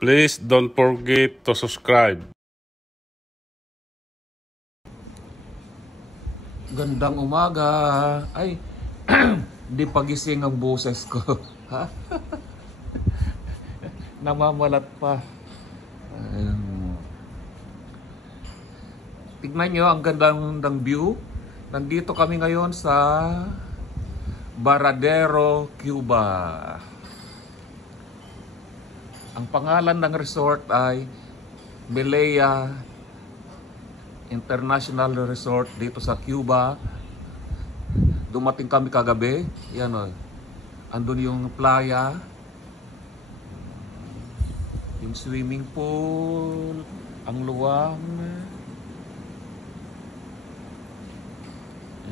Please don't forget to subscribe. Gandang umaga. Ay, di pagising ang boses ko. Ha? Namamalat pa. Tignan nyo, ang gandang ng view. Nandito kami ngayon sa Varadero, Cuba. Ang pangalan ng resort ay Melea International Resort dito sa Cuba. Dumating kami kagabi. Yan o. Andun yung playa. Yung swimming pool. Ang luwang.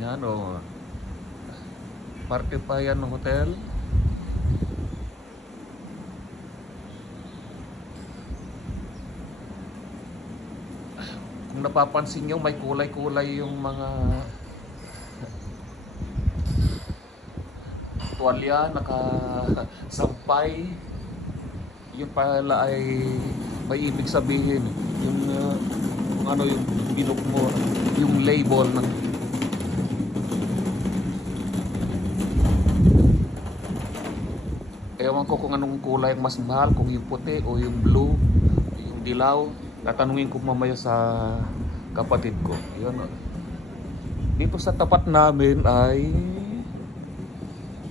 Yan o. Parte pa yan ng hotel. Kung napapansin nyo, may kulay-kulay yung mga tuwalya, nakasampay. Yun pala ay may ibig sabihin. Yung ano yung binok mo, yung label ng ewan ko kung anong kulay ang mas mahal, kung yung puti o yung blue, yung dilaw. Tatanungin ko mamaya sa kapatid ko. Yun. Dito sa tapat namin ay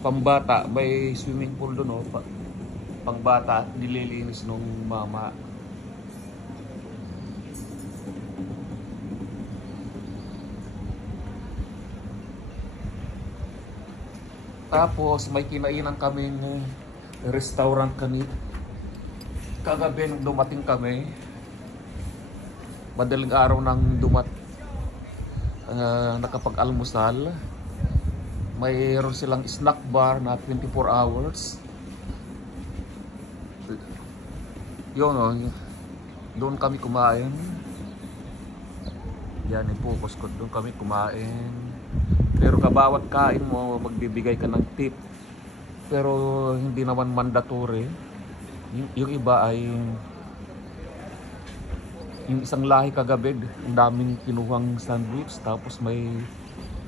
pambata. May swimming pool doon. Pangbata, nililinis nung mama. Tapos may kinainan kaming restaurant kagabi nung dumating kami. Madaling araw nang nakapag-almusal. Mayroon silang snack bar na 24 hours. Yun o, doon kami kumain. Yan, i-focus ko, doon kami kumain. Pero kabawat kain mo, magbibigay ka ng tip. Pero hindi naman mandatory. Yung iba ay yung isang lahi kagabi, ang daming kinuhang sandwich, tapos may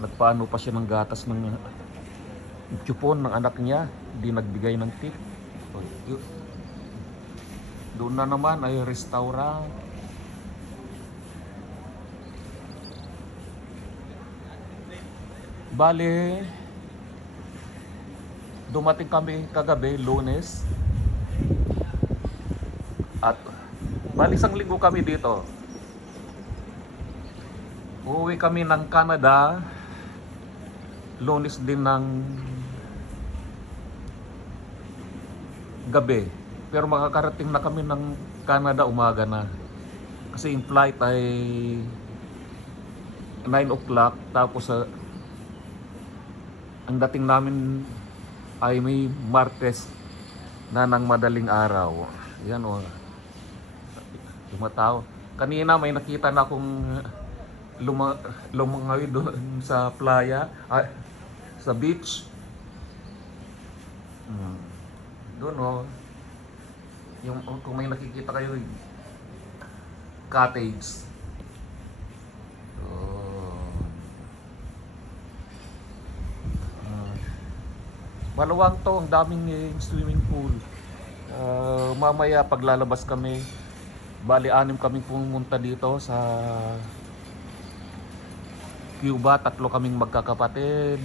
nagpaano pa siya ng gatas ng chupon ng anak niya, hindi nagbigay ng tip. Doon na naman ay restaurant. Bale, dumating kami kagabi, Lunes. At bali isang linggo kami dito. Uuwi kami ng Canada Lunes din ng gabi. Pero makakarating na kami ng Canada umaga na. Kasi yung flight ay 9 o'clock. Tapos ang dating namin ay may Martes na ng madaling araw. Yan o. Lumataw. Kanina may nakita na akong lumangawi doon sa playa, sa beach. Doon o. Yung kung may nakikita kayo, cottage. Maluwang to, ang daming swimming pool. Mamaya paglalabas kami, bali 6 kaming pumunta dito sa Cuba. 3 kaming magkakapatid,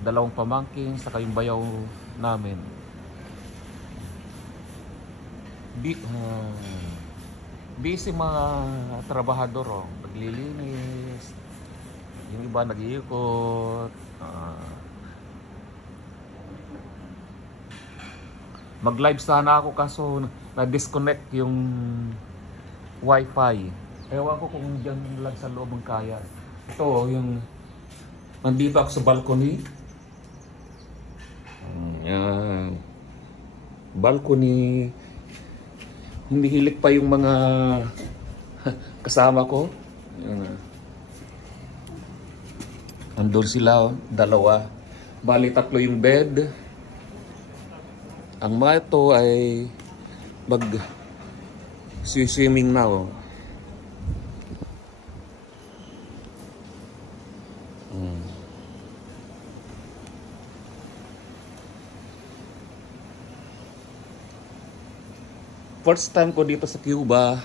2 pamangkin, saka yung bayaw namin. Busy mga trabahador, naglilinis, yung iba nag-iikot. Mag-live sana ako kaso na-disconnect yung wifi. Ewan ko kung dyan lang sa loob ang kaya. Ito yung nandito ako sa balcony. Yan. Balcony. Hindi hilik pa yung mga kasama ko. Andun sila, 2. Bali 3 yung bed. Ang mga ito ay mag swimming na oh. First time ko dito sa Cuba.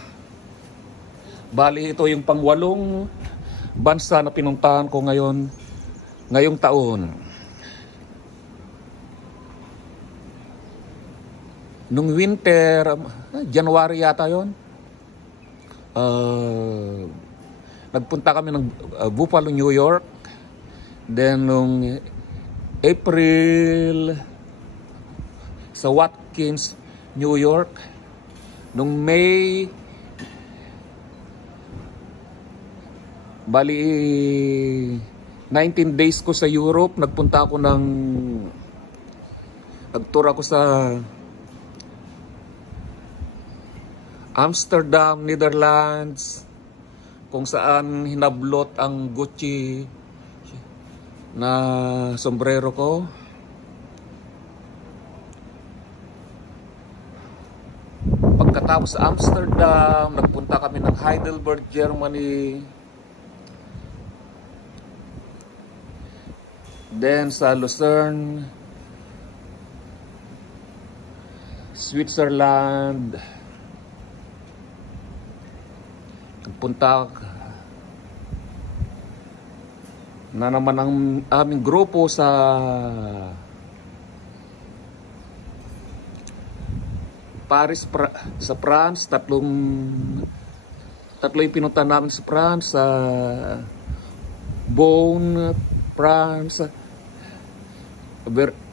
Bali ito yung pang-8 bansa na pinuntahan ko ngayong taon. Nung winter, January yata yon. Nagpunta kami ng Buffalo, New York. Then nung April sa Watkins, New York. Nung May, bali 19 days ko sa Europe. Nagtour ako sa Amsterdam, Netherlands, kung saan hinablot ang Gucci na sombrero ko. Pagkatapos sa Amsterdam, nagpunta kami ng Heidelberg, Germany. Then sa Lucerne, Switzerland. Nagpunta na naman ang aming grupo sa Paris, sa France. Tatlo yung pinunta namin sa France, sa Beaune, France,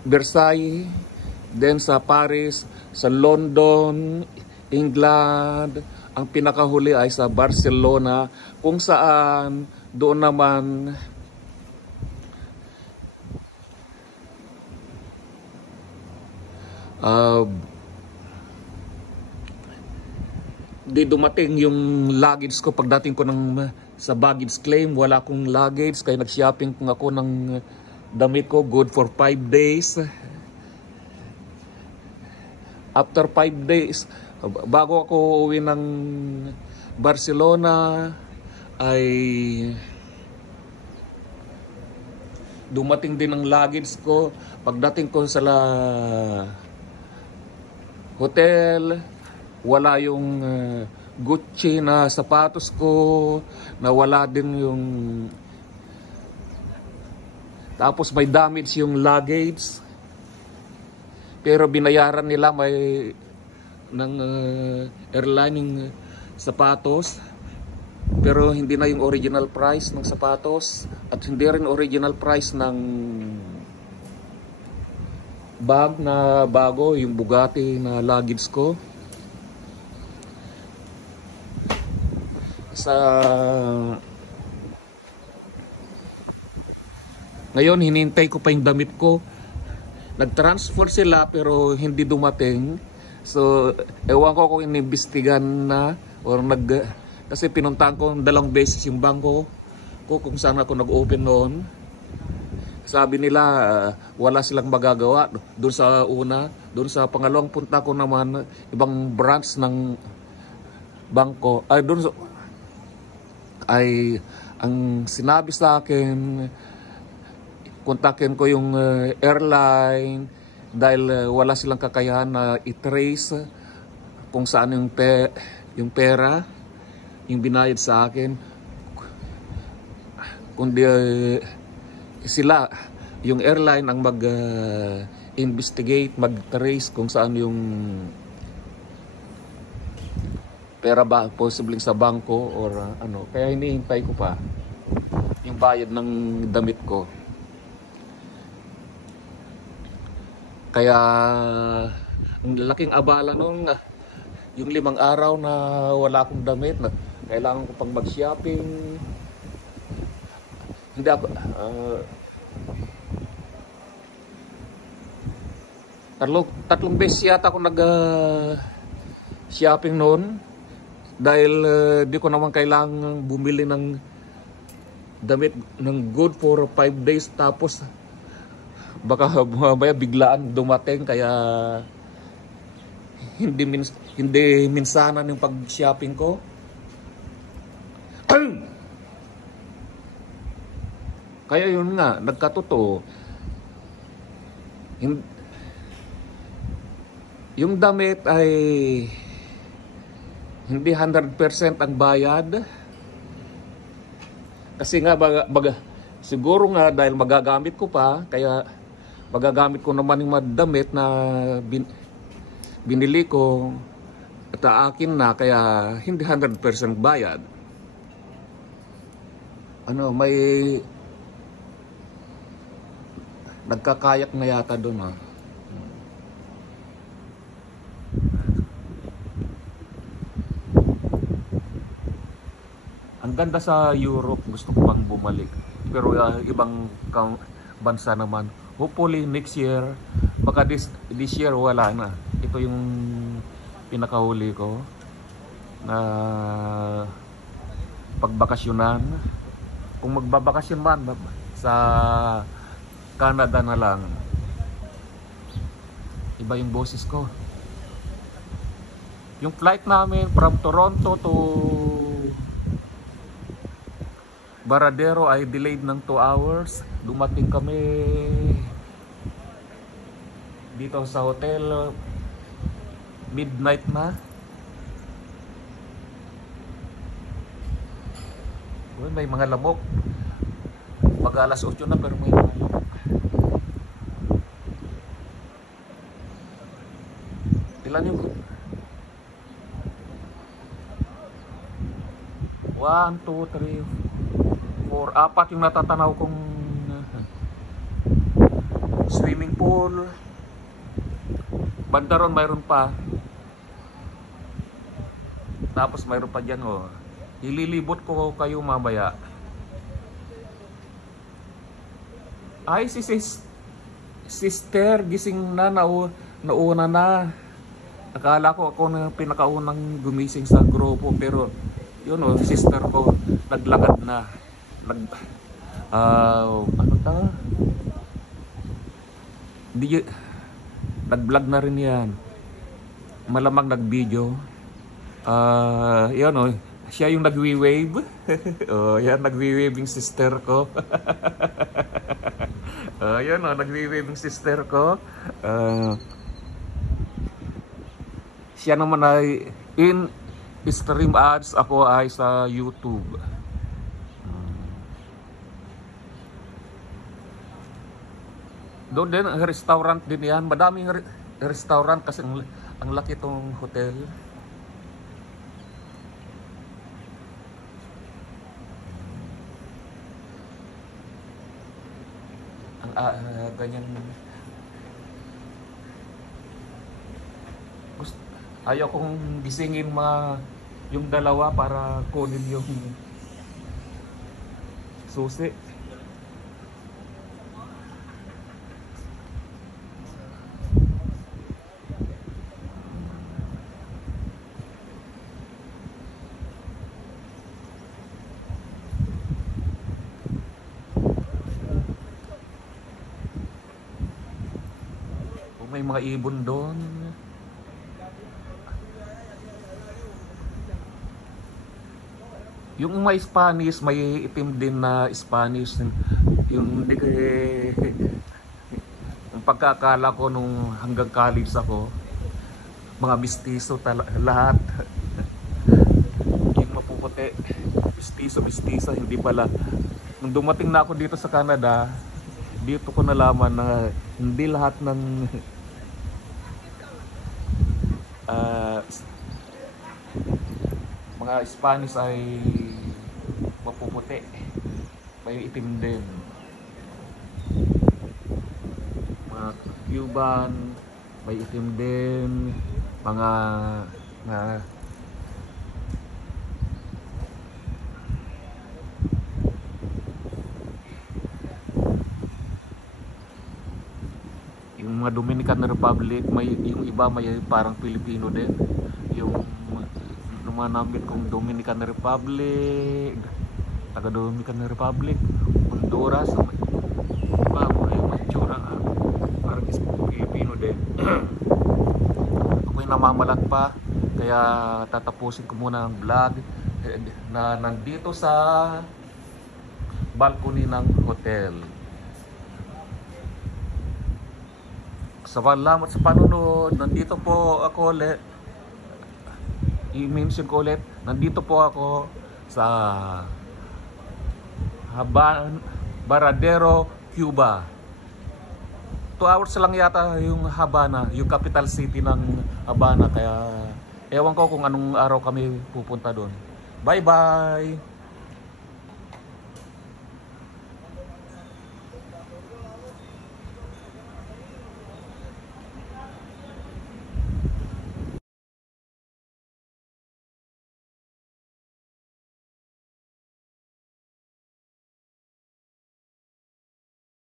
Versailles, then sa Paris, sa London, England. Ang pinakahuli ay sa Barcelona, kung saan doon naman di dumating yung luggage ko. Pagdating ko sa baggage claim, wala akong luggage, kaya nag-shopping ako ng damit ko, good for 5 days. After 5 days, bago ako uwi ng Barcelona, ay dumating din ang luggage ko. Pagdating ko sa hotel, wala yung Gucci na sapatos ko, nawala din yung, tapos may damage yung luggage, pero binayaran nila ng airline yung sapatos, pero hindi na yung original price ng sapatos at hindi rin original price ng bag na bago, yung Bugatti na luggage ko. Ngayon hinintay ko pa yung damit ko. Nag-transfer sila pero hindi dumating. So ewan ko kung inimbestigan na or kasi pinuntahan ko 2 beses yung bangko ko kung saan ako nag-open noon. Sabi nila wala silang magagawa doon sa una. Doon sa pangalawang punta ko naman, ibang branch ng bangko ay doon ay ang sinabi sa akin, kontakin ko yung airline dahil wala silang kakayahan na i-trace kung saan yung pera yung binayad sa akin, kundi sila, yung airline ang mag-investigate, mag-trace kung saan yung pera ba posibleng sa bangko or ano. Kaya hinihintay ko pa yung bayad ng damit ko. Kaya ang laking abala nung yung 5 araw na wala akong damit, na kailangan ko pang mag-shopping. Hindi ako tatlong beses yata ako nag-shopping noon. Dahil di ko naman kailangan bumili ng damit ng good for 5 days, tapos baka mamaya biglaan dumating, kaya hindi minsanan yung pag-shopping ko. Kaya yun nga, nagkatotoo. Yung damit ay hindi 100% ang bayad. Kasi nga siguro nga dahil magagamit ko pa, kaya magagamit ko naman yung mga damit na binili ko at akin na, kaya hindi 100% bayad. May nagkakayak na yata doon, ha. Ang ganda sa Europe, gusto ko pang bumalik. Pero ibang bansa naman. Hopefully next year, baka this year wala na. Ito yung pinakahuli ko na pagbakasyonan. Kung magbabakasyon man sa Canada na lang. Iba yung boses ko. Yung flight namin from Toronto to Baradero ay delayed ng 2 hours. Dumating kami dito sa hotel midnight na. Uy, may mga lamok. Pag alas 8 na pero may mga lamok. Ilan yung 1, 2, 3, 4 yung natatanaw kong swimming pool. Banda ron mayroon pa. Tapos mayroon pa dyan, oh. Ililibot ko kayo mamaya. Ay, si sister gising na, nauna na. Akala ko ako na pinakaunang gumising sa grupo, pero yun, oh, sister ko naglakad na. Nag-vlog na rin yan. Malamang nag-video. Yan, oh, siya yung nagwi-wave. Oh, yan, nagwi-wave yung sister ko. Yan, oh, nagwi-wave yung sister ko. Siya naman ay in stream ads, ako ay sa YouTube. Doon din, restaurant din yan. Madaming restaurant kasi ang laki itong hotel. Ganyan. Ayaw kong gisingin yung dalawa para kunin yung susi. May mga ibon doon. Yung may Spanish, may itim din na Spanish. Yung hindi yung pagkakala ko nung hanggang college ako, mga mistiso lahat. Yung mapuputi, mistisa, hindi pala. Nung dumating na ako dito sa Canada, dito ko nalaman na hindi lahat ng mga Spanish ay mapuputi, may itim din. Mga Cuban may itim din, mga yung mga Dominican Republic, yung iba may parang Pilipino din. Yung lumanapit kong Dominican Republic, taga Dominican Republic, Honduras, iba may matsura parang Pilipino din. Ako aking namamalat pa. Kaya tatapusin ko muna ang vlog na nandito sa balcony ng hotel. Salamat sa panunod. Nandito po ako ulit. I-mention ko ulit. Nandito po ako sa Baradero, Cuba. 2 hours lang yata yung Habana, yung capital city ng Habana. Kaya ewan ko kung anong araw kami pupunta doon. Bye bye!